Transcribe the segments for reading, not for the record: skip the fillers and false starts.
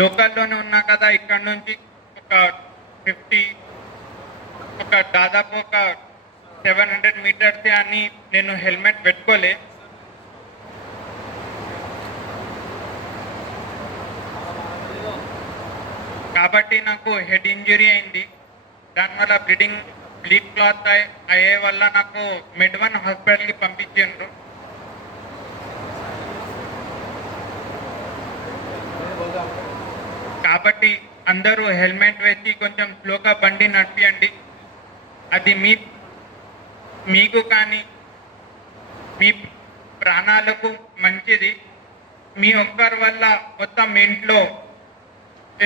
లోకల్లోనే ఉన్నా కదా, ఇక్కడ నుంచి ఒక 50 దాదాపు ఒక 700 మీటర్స్ అని నేను హెల్మెట్ పెట్టుకోలే. కాబట్టి నాకు హెడ్ ఇంజరీ అయింది. దానివల్ల బ్లీడ్ క్లాత్ అయ్యే వల్ల నాకు మెడ్వన్ హాస్పిటల్కి పంపించారు. కాబట్టి అందరూ హెల్మెట్ వేసి కొంచెం స్లోగా బండి నడిపియండి. అది మీకు కానీ మీ ప్రాణాలకు మంచిది. మీ ఒక్కరి వల్ల మొత్తం ఇంట్లో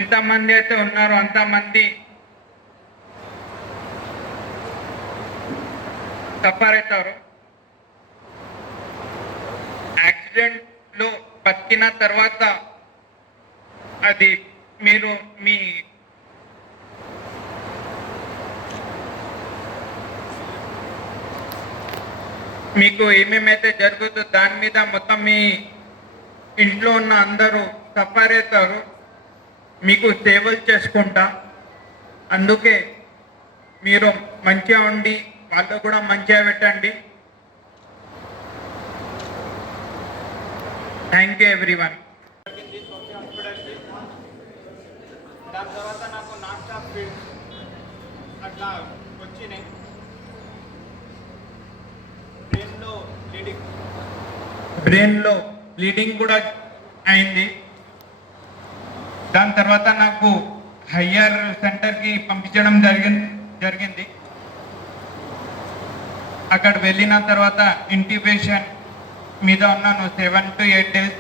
ఎంతమంది అయితే ఉన్నారో అంతమంది సఫర్ అవుతారు. యాక్సిడెంట్లో బతికిన తర్వాత అది మీరు మీకు ఏమేమైతే జరుగుతుందో దాని మీద మొత్తం మీ ఇంట్లో ఉన్న అందరూ సఫర్ అవుతారు. మీకు సేవలు చేసుకుంటా. అందుకే మీరు మంచిగా ఉండి వాళ్ళు కూడా మంచిగా పెట్టండి. Thank you everyone. దాని తర్వాత నాకు నాన్ స్టాప్ అట్లా వచ్చినాయి. బ్రెయిన్లో బ్లీడింగ్ కూడా అయింది. దాని తర్వాత నాకు హయ్యర్ సెంటర్కి పంపించడం జరిగింది. అక్కడ వెళ్ళిన తర్వాత ఇంట్యూబేషన్ మీద ఉన్నాను 7 to 8 days.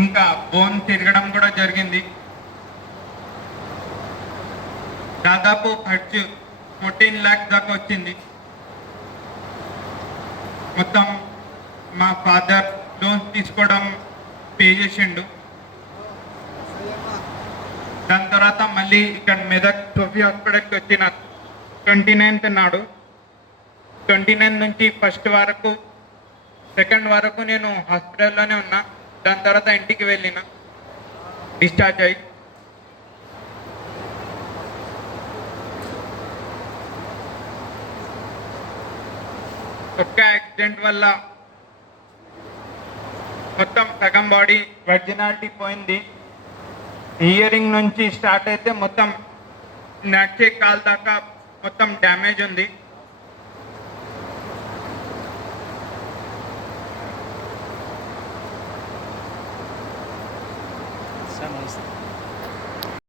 ఇంకా బోన్ తిరగడం కూడా జరిగింది. దాదాపు ఖర్చు 14 lakhs దాకా వచ్చింది. మొత్తం మా ఫాదర్ లోన్స్ తీసుకోవడం పే చేసిండు. దాని తర్వాత మళ్ళీ ఇక్కడ మెదక్ సోఫీ హాస్పిటల్కి వచ్చిన 29th నాడు 29 నుంచి 1st వరకు 2nd వరకు నేను హాస్పిటల్లోనే ఉన్నా. దాని తర్వాత ఇంటికి వెళ్ళిన డిశ్చార్జ్ అయ్యి. ఒక్క యాక్సిడెంట్ వల్ల మొత్తం సగం బాడీ వెర్జినాలిటీ పోయింది. ఇయరింగ్ నుంచి స్టార్ట్ అయితే మొత్తం నడిచే కాలు దాకా మొత్తం డ్యామేజ్ ఉంది.